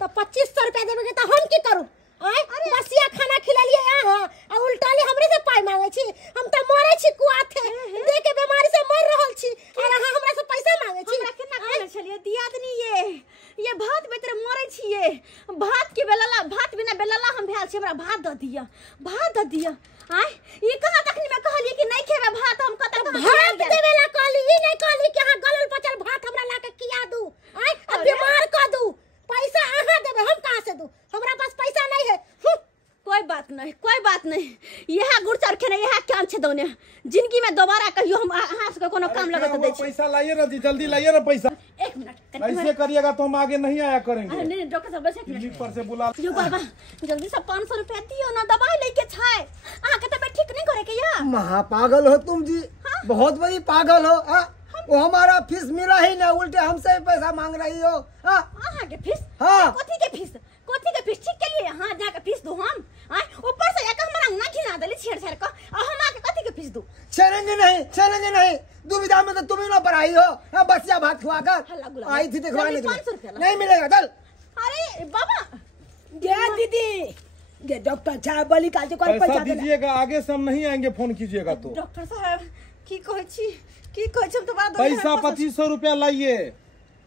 तो 2500 रुपया देबे त हम की करू? अरे बसिया खाना खिलालिए हां आ उल्टाले हमरे से पाई मांगे छी। हम त मरे छी कुआथे देख के बीमारी से मर रहल छी और हां हमरा से पैसा मांगे छी। हमरा केना कहले छलिए दियादनी ये भात बेतर मरे छिए। भात के बेलला भात बिना बेलला हम भेल छी, हमरा भात द दिया आय ई कहां तक मैं कहली कि नहीं खेबे भात हम कत भात देवेला कहली ई नहीं कहली कि हां गलल पचल भात हमरा लाके किया दू आय अब बीमार क दू पैसा आहा देबे हम कहां से दू हमरा पास पैसा नहीं है कोई बात नहीं यह गुड़ चरखे नहीं यह काम छे दोने जिंदगी में दोबारा कहियो हम हां से कोनो काम लगत दे छी पैसा लाइए ना जी, जल्दी लाइए ना पैसा। 1 मिनट ऐसे करिएगा तो हम आगे नहीं आया करेंगे। नहीं डॉक्टर साहब बस 1 दिल्ली मिनट पर से बुला यो बाबा जल्दी से 500 रुपया दियो ना दवाई लेके छाए आहा के तबीयत ठीक नहीं करे के या महा पागल हो तुम जी, बहुत बड़ी पागल हो। वो हमारा फीस मिला ही ना, उल्टे हमसे पैसा मांग रही हो। आहा के फीस हाँ। कोथी के फीस ठीक के लिए हां जाके फीस दो हम आय ऊपर से एक हमरा ना घिना देली छेड़ को आ हम आके कथी के फीस दू छेड़ेंगे नहीं, दुविधा में तो तुम ही ना पढ़ाई हो। बसिया भात खुआकर आई थी दिखवाने के 500 रुपया लिए, नहीं मिलेगा चल। अरे बाबा गे दीदी गे डॉक्टर साहब बोली का जो कोई पैसा दीजिएगा, आगे से हम नहीं आएंगे फोन कीजिएगा तो। डॉक्टर साहब की कहै छी हम तो बात पैसा 2500 रुपया लाइए,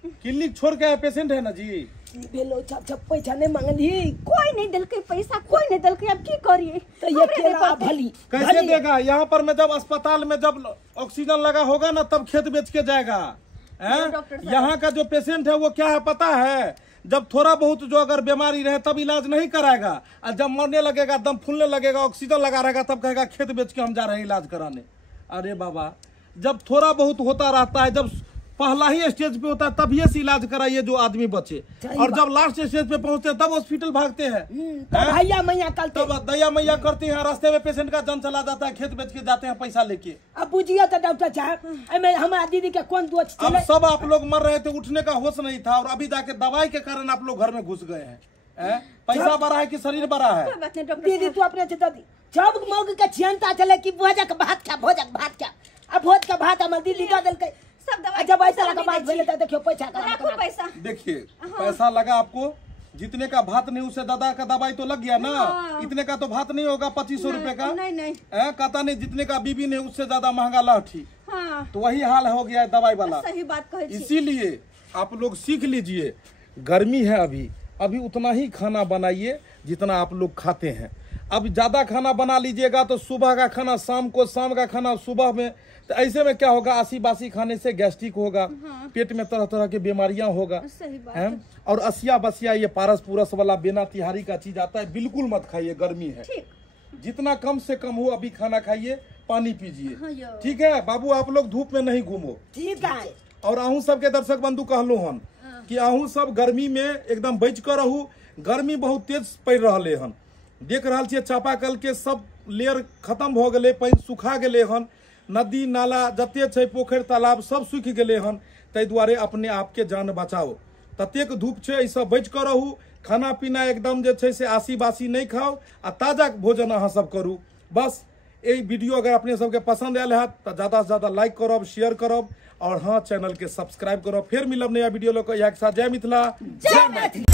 क्लिनिक छोड़ के पेशेंट है ना जी। भेलो छप पैसा नहीं मांगली कोई नहीं दिलके पैसा कोई नहीं दिलके अब की करिए तो ये केला भली कैसे देगा? यहाँ पर में जब अस्पताल में जब ऑक्सीजन लगा होगा ना तब खेत बेच के जाएगा। यहाँ का जो पेशेंट है वो क्या है पता है, जब थोड़ा बहुत जो अगर बीमारी रहे तब इलाज नहीं कराएगा, और जब मरने लगेगा दम फूलने लगेगा ऑक्सीजन लगा रहेगा तब कहेगा खेत बेच के हम जा रहे हैं इलाज कराने। अरे बाबा जब थोड़ा बहुत होता रहता है, जब पहला ही स्टेज पे होता है तब ये से इलाज कराइए जो आदमी बचे, और जब लास्ट स्टेज पे पहुंचते हैं तब हॉस्पिटल भागते हैं। भैया मैया कल तब दैया मैया करते हैं, रास्ते में पेशेंट का जान चला जाता है, खेत बेच के जाते हैं पैसा लेके। अब बुझिए तो डॉक्टर साहब हमारा दीदी के कौन दोस्त अब चले सब आप लोग मर रहे थे, उठने का होश नहीं था, और अभी जाके दवाई के कारण आप लोग घर में घुस गए हैं। पैसा बड़ा है कि शरीर बड़ा है? कोई बात नहीं डॉक्टर दीदी तू अपने दादी जब मौग के चिंता चले कि भोजक भात क्या अब भोज का भात हमारे दीदी का दिल के सब दवाई जब ऐसा लगा बात भेले तो देखियो पैसा रखो पैसा देखिए पैसा लगा आपको, जितने का भात नहीं उससे दादा का दवाई तो लग गया ना। इतने का तो भात नहीं होगा 2500 रुपए का। नहीं कहता नहीं जितने का बीबी ने उससे ज्यादा महंगा लाठी। हाँ तो वही हाल हो गया है दवाई वाला। सही बात कहे छी। इसीलिए आप लोग सीख लीजिए, गर्मी है अभी उतना ही खाना बनाइए जितना आप लोग खाते हैं। अब ज्यादा खाना बना लीजिएगा तो सुबह का खाना शाम को, शाम का खाना सुबह में, तो ऐसे में क्या होगा, आसी बासी खाने से गैस्ट्रिक होगा। पेट में तरह तरह की बीमारियां होगा। सही बात है। और असिया बसिया ये पारस पूरस वाला बिना तिहारी का चीज आता है, बिल्कुल मत खाइए, गर्मी है। जितना कम से कम हो अभी खाना खाइए, पानी पीजिए। ठीक है बाबू, आप लोग धूप में नहीं घूमो। ठीक है। और अहूँ सबके दर्शक बंधु कहलो हन कि अहूँ सब गर्मी में एकदम बच कर रहू। गर्मी बहुत तेज पड़ रहा हन, देख रहा छे चापाकल के सब लेयर खत्म हो गए, पानी सुखा गए हन, नदी नाला जते छे पोखर तालाब सब सूख गए हन। तै द्वारे अपने आप के जान बचाओ, ततेक धूप छे ऐसा बच कर रहू। खाना पीना एकदम जे छे से आसी बासी नहीं खाओ, आ ताजा भोजन अहाँ सब करू। बस ये वीडियो अगर अपने सबके पसंद आयल है तो ज्यादा से ज्यादा लाइक करब, शेयर करब, और हाँ चैनल के सब्सक्राइब करब। फिर मिलब नया वीडियो लोग के साथ। जय मिथिला, जय मैथिली।